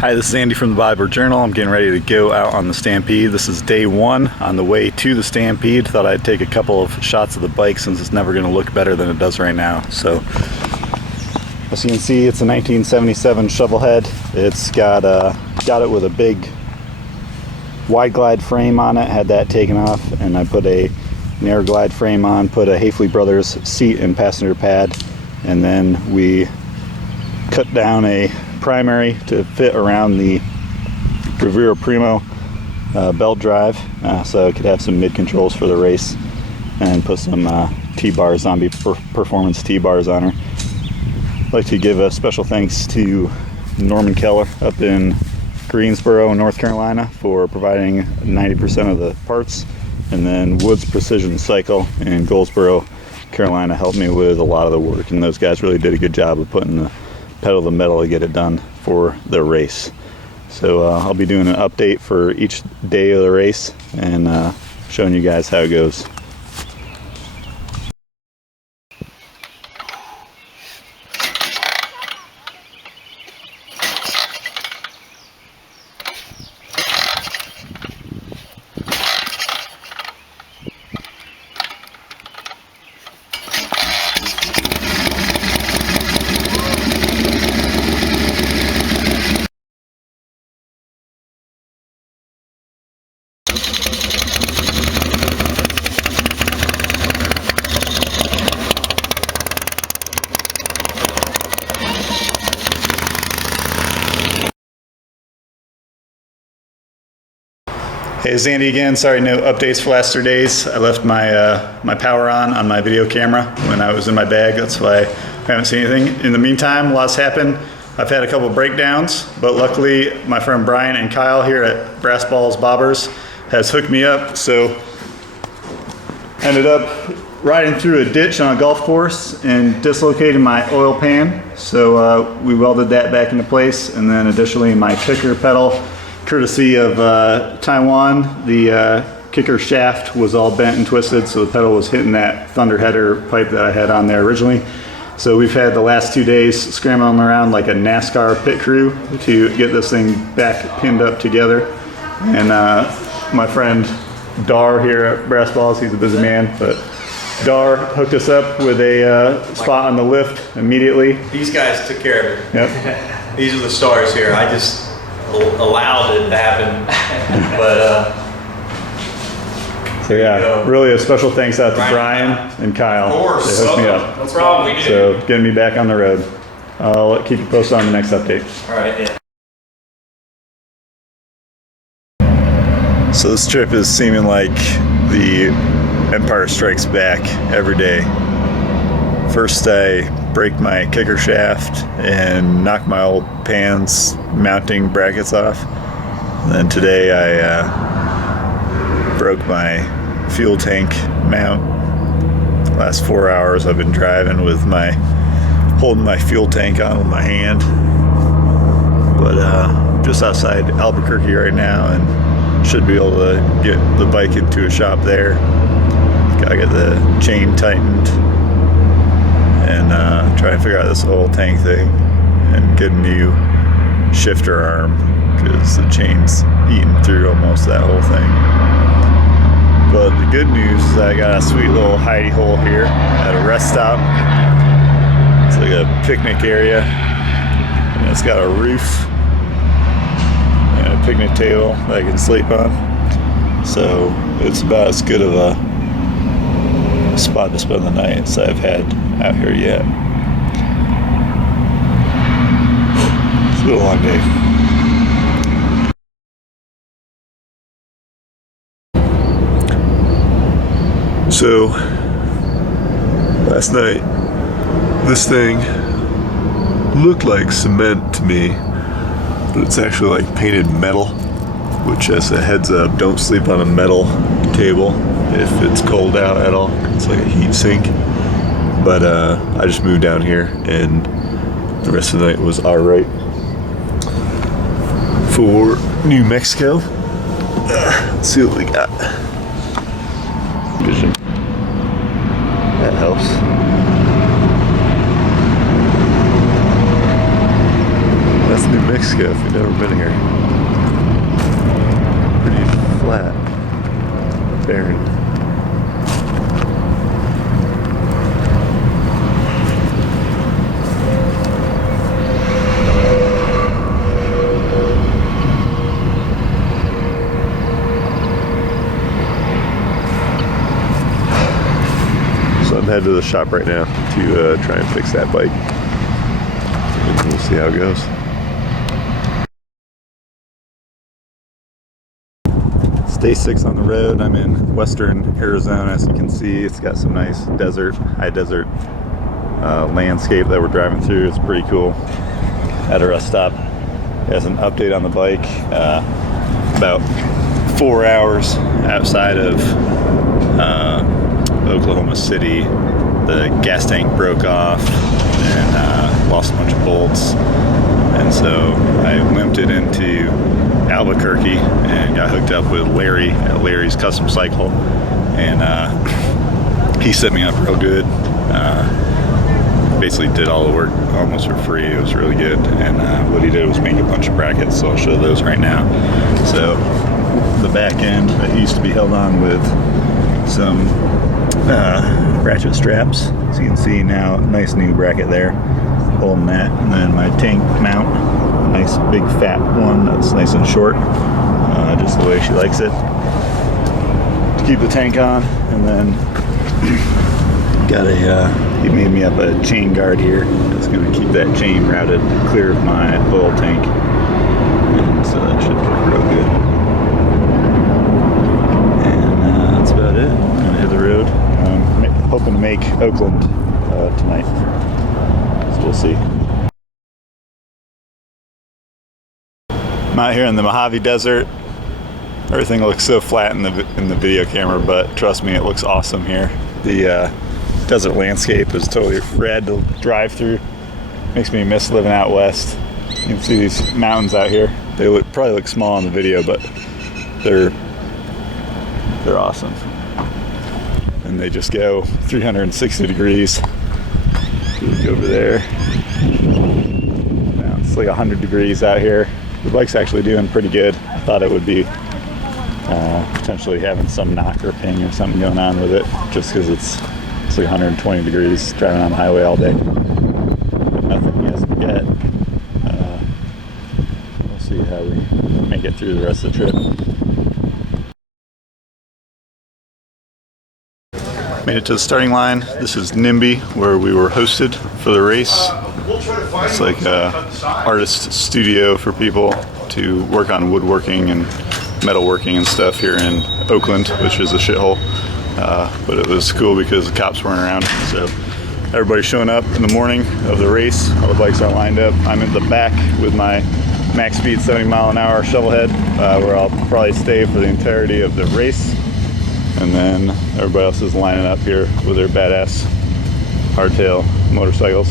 Hi, this is Andy from the Bible Journal. I'm getting ready to go out on the Stampede. This is day one on the way to the Stampede. Thought I'd take a couple of shots of the bike since it's never going to look better than it does right now. So, as you can see, it's a 1977 Shovelhead. It's got it with a big wide glide frame on it. Had that taken off, and I put a narrow glide frame on. Put a Hafley Brothers seat and passenger pad, and then we cut down a primary to fit around the Revero Primo belt drive, so I could have some mid controls for the race, and put some T-bars, Zombie Performance T-bars on her. I'd like to give a special thanks to Norman Keller up in Greensboro, North Carolina, for providing 90% of the parts, and then Woods Precision Cycle in Goldsboro, Carolina, helped me with a lot of the work, and those guys really did a good job of putting the pedal to the metal to get it done for the race. So I'll be doing an update for each day of the race and showing you guys how it goes. Hey, it's Andy again. Sorry, no updates for last 3 days. I left my power on my video camera when I was in my bag. That's why I haven't seen anything. In the meantime, lots happened. I've had a couple breakdowns, but luckily my friend Brian and Kyle here at Brass Balls Bobbers has hooked me up. So ended up riding through a ditch on a golf course and dislocated my oil pan. So we welded that back into place, and then additionally my kicker pedal, courtesy of Taiwan, the kicker shaft was all bent and twisted, so the pedal was hitting that thunder header pipe that I had on there originally. So we've had the last 2 days scrambling around like a NASCAR pit crew to get this thing back pinned up together. And my friend Dar here at Brass Balls, he's a busy man, but Dar hooked us up with a spot on the lift immediately. These guys took care of it. Yep. These are the stars here. I just allowed it to happen, but so yeah, really a special thanks out to Brian and Kyle. Of course, they hooked me up. No problem. So getting me back on the road. I'll keep you posted on the next update. All right. Yeah. So this trip is seeming like the Empire Strikes Back every day. First I break my kicker shaft and knock my old pan's mounting brackets off. And then today I broke my fuel tank mount. Last 4 hours I've been driving with holding my fuel tank on with my hand. But I'm just outside Albuquerque right now and should be able to get the bike into a shop there. Gotta get the chain tightened and try and figure out this oil tank thing and get a new shifter arm, because the chain's eating through almost that whole thing. But the good news is I got a sweet little hidey hole here at a rest stop. It's like a picnic area, and it's got a roof and a picnic table that I can sleep on. So it's about as good of a spot to spend the night as I've had out here yet. It's been a long day. So last night this thing looked like cement to me, but it's actually like painted metal, which, as a heads up, don't sleep on a metal table if it's cold out at all. It's like a heat sink. But I just moved down here and the rest of the night was alright. For New Mexico, let's see what we got. Vision. That helps. That's New Mexico. Mexico if you've never been here. Pretty flat, barren. So I'm headed to the shop right now to try and fix that bike. And we'll see how it goes. It's day 6 on the road. I'm in western Arizona. As you can see, it's got some nice desert, high desert landscape that we're driving through. It's pretty cool. At a rest stop. As an update on the bike, about 4 hours outside of Oklahoma City, the gas tank broke off and lost a bunch of bolts, and so I limped it into Albuquerque and got hooked up with Larry at Larry's Custom Cycle, and he set me up real good. Basically did all the work almost for free. It was really good, and what he did was make a bunch of brackets, so I'll show those right now. So the back end that used to be held on with some ratchet straps, as you can see now, nice new bracket there holding that, and then my tank mount, nice big fat one that's nice and short, just the way she likes it to keep the tank on. And then got a he made me up a chain guard here that's going to keep that chain routed clear of my oil tank, and so that should work real good. And that's about it. I'm going to hit the road. I'm hoping to make Oakland tonight, so we'll see. I'm out here in the Mojave Desert. Everything looks so flat in the video camera, but trust me, it looks awesome here. The desert landscape is totally rad to drive through. Makes me miss living out west. You can see these mountains out here. They probably look small in the video, but they're awesome. And they just go 360 degrees. Look over there. Now it's like 100 degrees out here. The bike's actually doing pretty good. I thought it would be potentially having some knock or ping or something going on with it, just because it's like 120 degrees driving on the highway all day. But nothing as of yet. We'll see how we make it through the rest of the trip. Made it to the starting line. This is NIMBY, where we were hosted for the race. It's like an artist studio for people to work on woodworking and metalworking and stuff here in Oakland, which is a shithole. But it was cool because the cops weren't around. So everybody's showing up in the morning of the race. All the bikes are lined up. I'm in the back with my max speed 70-mile-an-hour Shovelhead, where I'll probably stay for the entirety of the race. And then everybody else is lining up here with their badass hardtail motorcycles.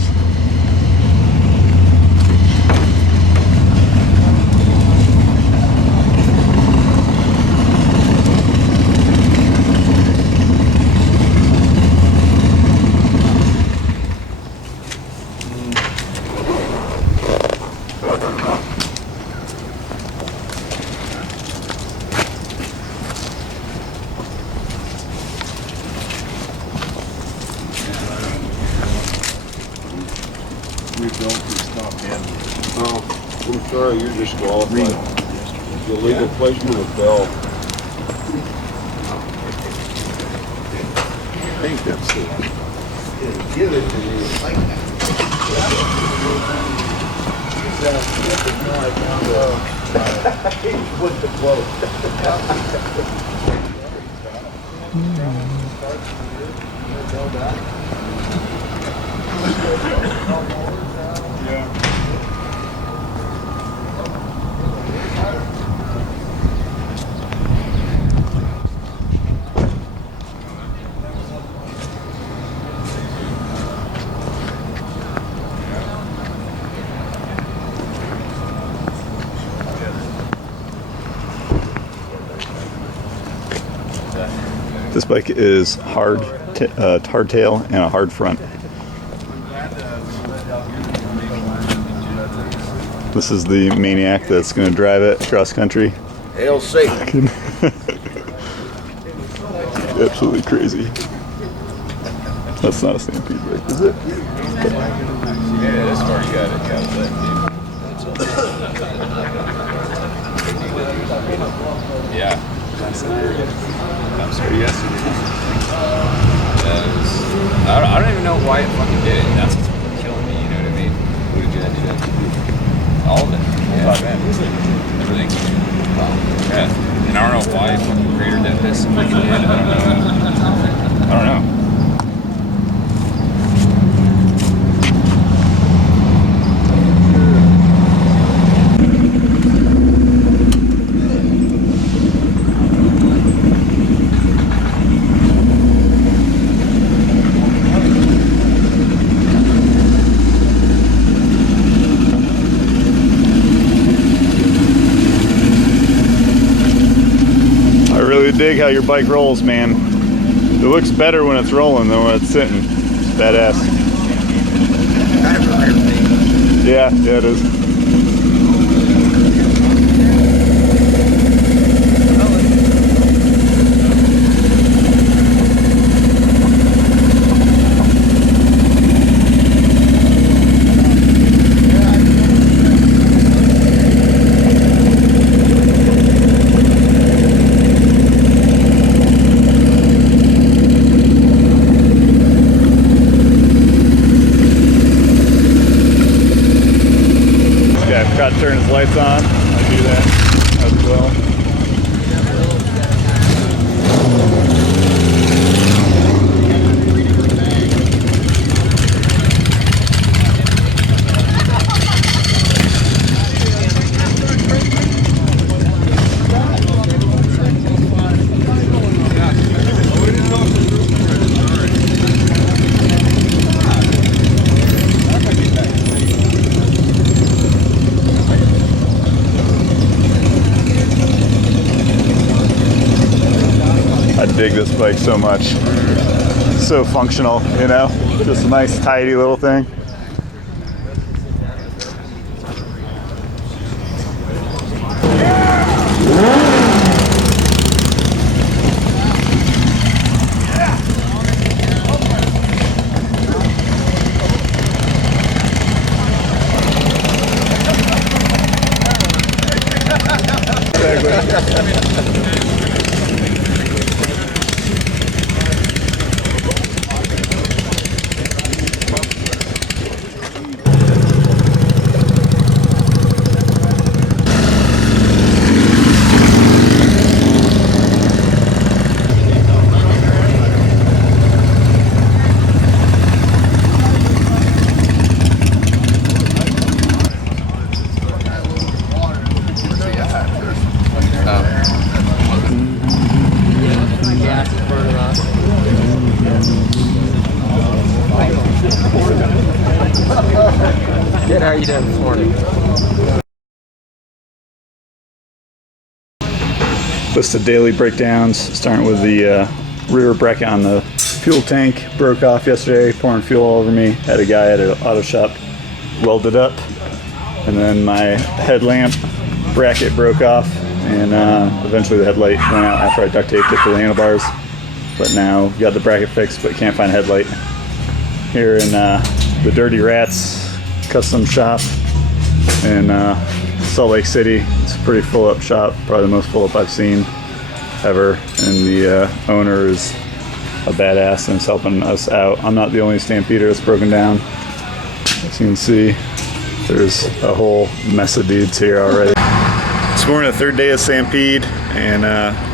Oh, I'm sorry, you're disqualified. The illegal placement of bell. I think that's the one. Give it to me. With the quote. This bike is hardtail and a hard front. This is the maniac that's going to drive it cross country. Hail Satan. Absolutely crazy. That's not a Stampede bike, is it? Yeah, that's where you got it. Yeah. I'm sorry, yes. I don't even know why it fucking did it. That's what's fucking killing me, you know what I mean? What did you have to do? All of it. Yeah. Everything. Wow. Yeah. And I don't know why it fucking cratered that piss. I don't know. Dig how your bike rolls, man. It looks better when it's rolling than when it's sitting. It's badass. Kind of a rare thing. Yeah, it is. Forgot to turn his lights on. I do that as well. I dig this bike so much. So functional, you know? Just a nice, tidy little thing. Good, how are you doing this morning? List of daily breakdowns, starting with the rear bracket on the fuel tank. Broke off yesterday, pouring fuel all over me. Had a guy at an auto shop welded up. And then my headlamp bracket broke off, and eventually the headlight went out after I duct taped it to the handlebars. But now got the bracket fixed, but can't find a headlight. Here in the Dirty Rats custom shop in Salt Lake City. It's a pretty full up shop, probably the most full up I've seen ever. And the owner is a badass and is helping us out. I'm not the only Stampeder that's broken down. As you can see, there's a whole mess of dudes here already. This morning, the third day of Stampede, and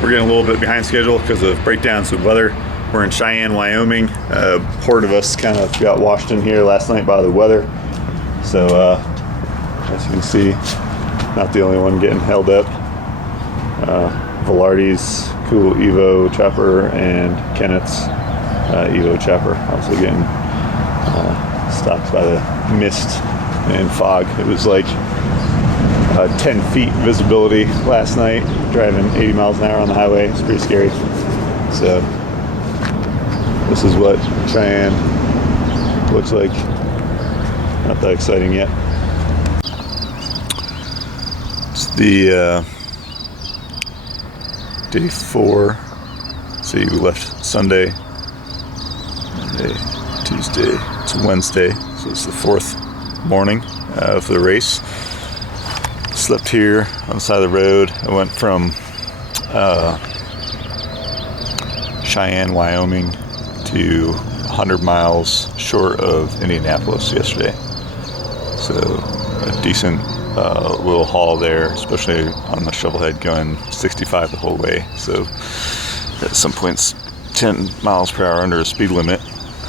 we're getting a little bit behind schedule because of breakdowns with weather. We're in Cheyenne, Wyoming. A horde of us kind of got washed in here last night by the weather. So, as you can see, not the only one getting held up. Velarde's cool Evo chopper and Kenneth's Evo chopper also getting stopped by the mist and fog. It was like 10 feet visibility last night, driving 80 miles an hour on the highway. It's pretty scary. So this is what Cheyenne looks like. Not that exciting yet. The day 4. See, we left Sunday, Monday, Tuesday, it's Wednesday, so it's the 4th morning for the race. Slept here on the side of the road. I went from Cheyenne, Wyoming to 100 miles short of Indianapolis yesterday. So a decent little haul there, especially on the Shovelhead, going 65 the whole way. So at some points 10 miles per hour under a speed limit.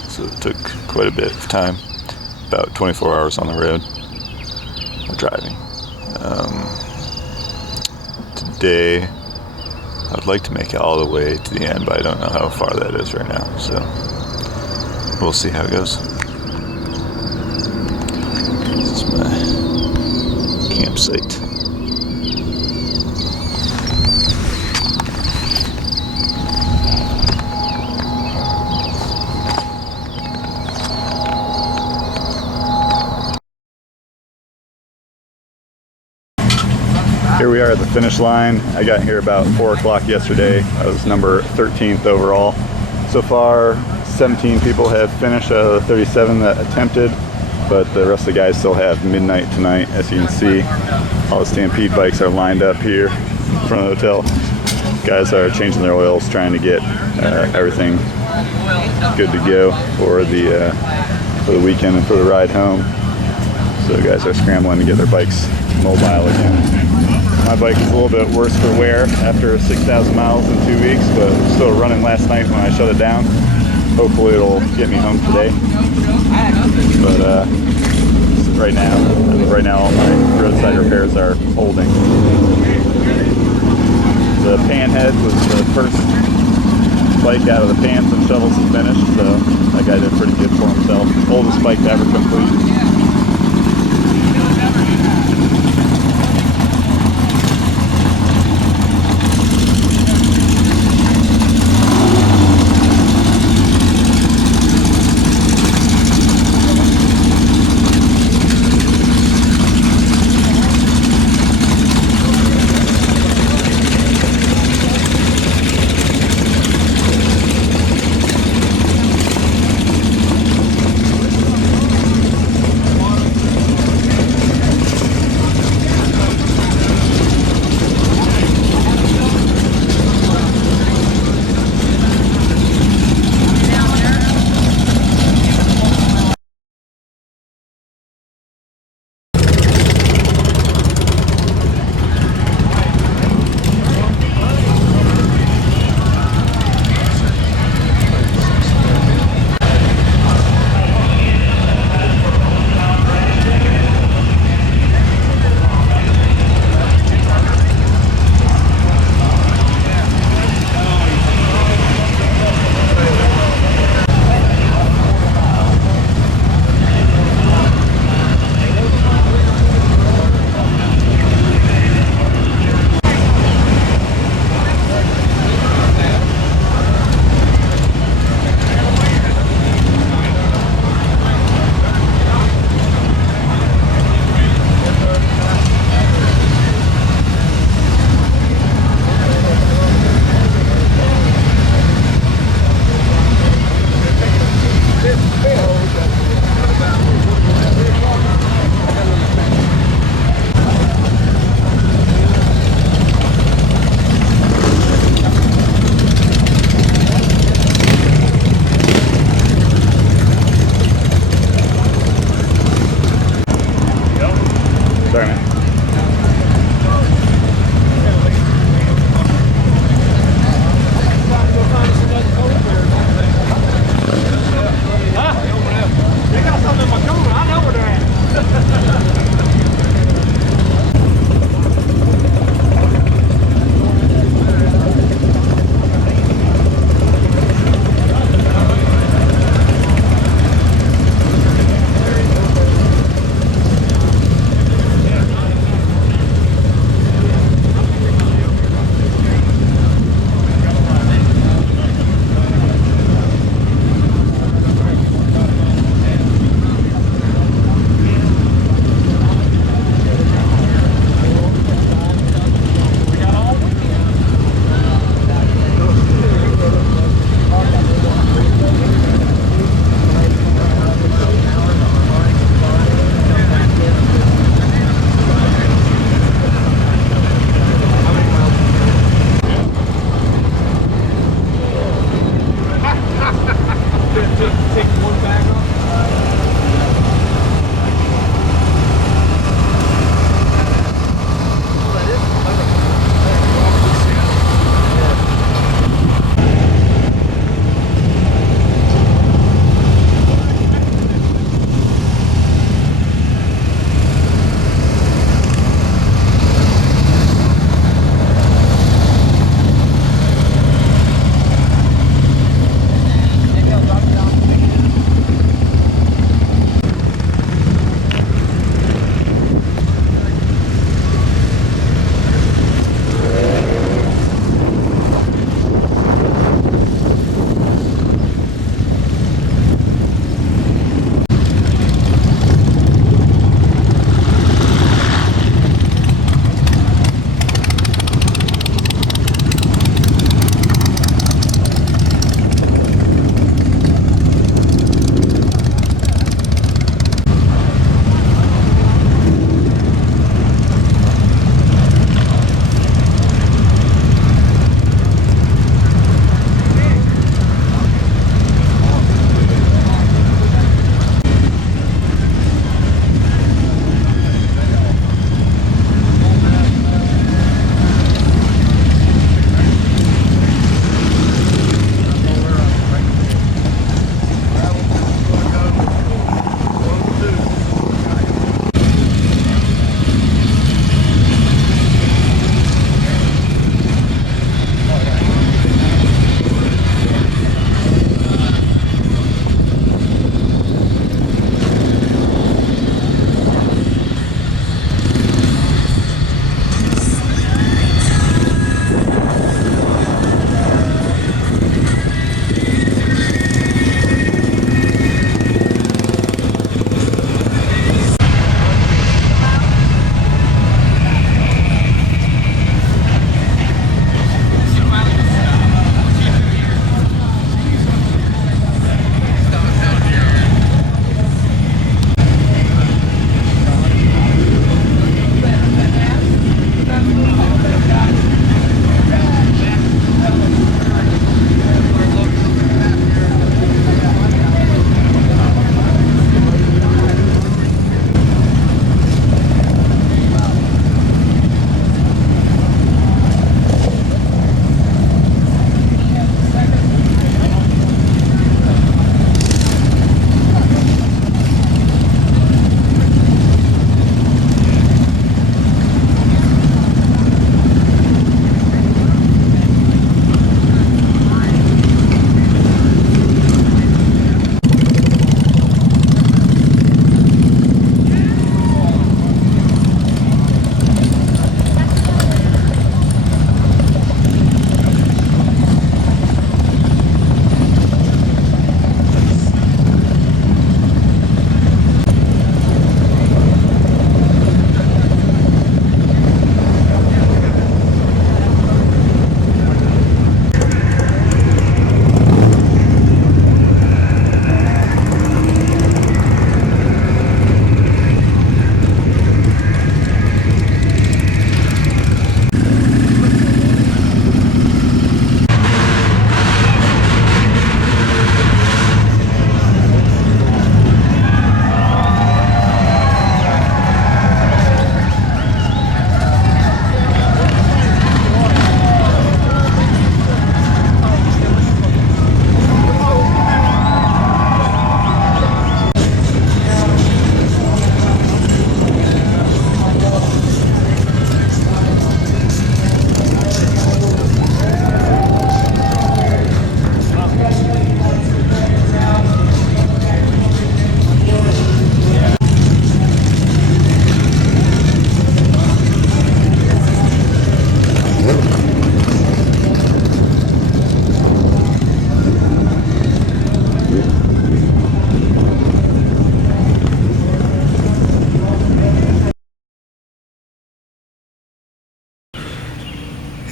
So it took quite a bit of time, about 24 hours on the road of driving. Today I'd like to make it all the way to the end, but I don't know how far that is right now, so we'll see how it goes. This is my campsite. Here we are at the finish line. I got here about 4 o'clock yesterday. I was number 13th overall. So far, 17 people have finished out of the 37 that attempted, but the rest of the guys still have midnight tonight. As you can see, all the Stampede bikes are lined up here in front of the hotel. Guys are changing their oils, trying to get everything good to go for the weekend and for the ride home. So guys are scrambling to get their bikes mobile again. My bike is a little bit worse for wear after 6,000 miles in 2 weeks, but still running last night when I shut it down. Hopefully it'll get me home today. But right now all my roadside repairs are holding. The Panhead was the first bike out of the pans and shovels to finish, so that guy did pretty good for himself. Oldest bike to ever complete. Sorry, man. They got something in my cooler. I know where they're at.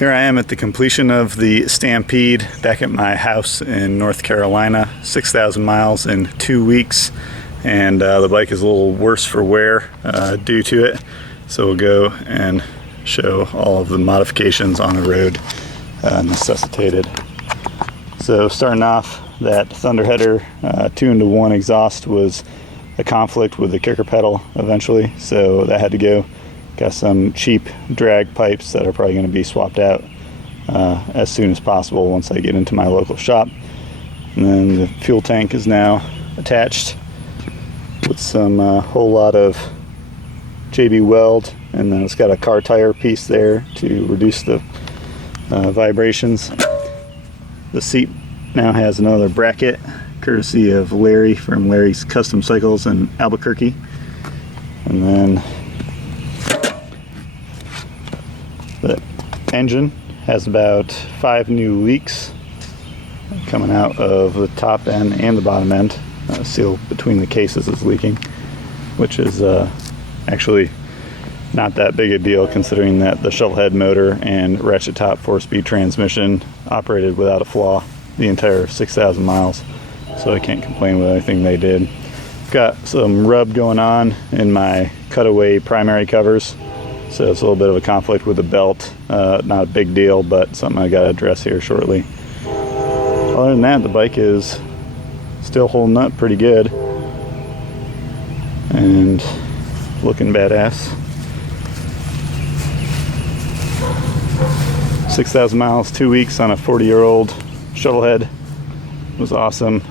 Here I am at the completion of the Stampede back at my house in North Carolina. 6,000 miles in 2 weeks, and the bike is a little worse for wear due to it. So we'll go and show all of the modifications on the road necessitated. So starting off, that Thunderheader 2-into-1 exhaust was a conflict with the kicker pedal eventually, so that had to go. Got some cheap drag pipes that are probably going to be swapped out as soon as possible once I get into my local shop. And then the fuel tank is now attached with some whole lot of JB Weld, and then it's got a car tire piece there to reduce the vibrations. The seat now has another bracket courtesy of Larry from Larry's Custom Cycles in Albuquerque. And then the engine has about 5 new leaks coming out of the top end and the bottom end. Seal between the cases is leaking, which is actually not that big a deal considering that the Shovelhead motor and ratchet top 4-speed transmission operated without a flaw the entire 6,000 miles. So I can't complain with anything they did. Got some rub going on in my cutaway primary covers. So it's a little bit of a conflict with the belt. Not a big deal, but something I gotta address here shortly. Other than that, the bike is still holding up pretty good and looking badass. 6,000 miles, 2 weeks on a 40-year-old Shovelhead was awesome.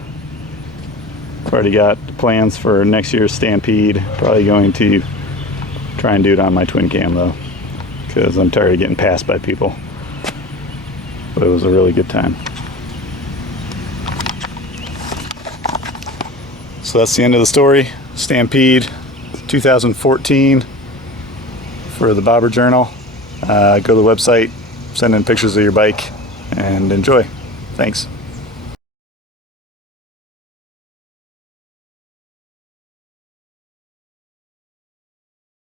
Already got plans for next year's Stampede. Probably going to try and do it on my twin cam though, because I'm tired of getting passed by people. But it was a really good time. So that's the end of the story. Stampede 2014 for the Bobber Journal. Go to the website, send in pictures of your bike, and enjoy. Thanks.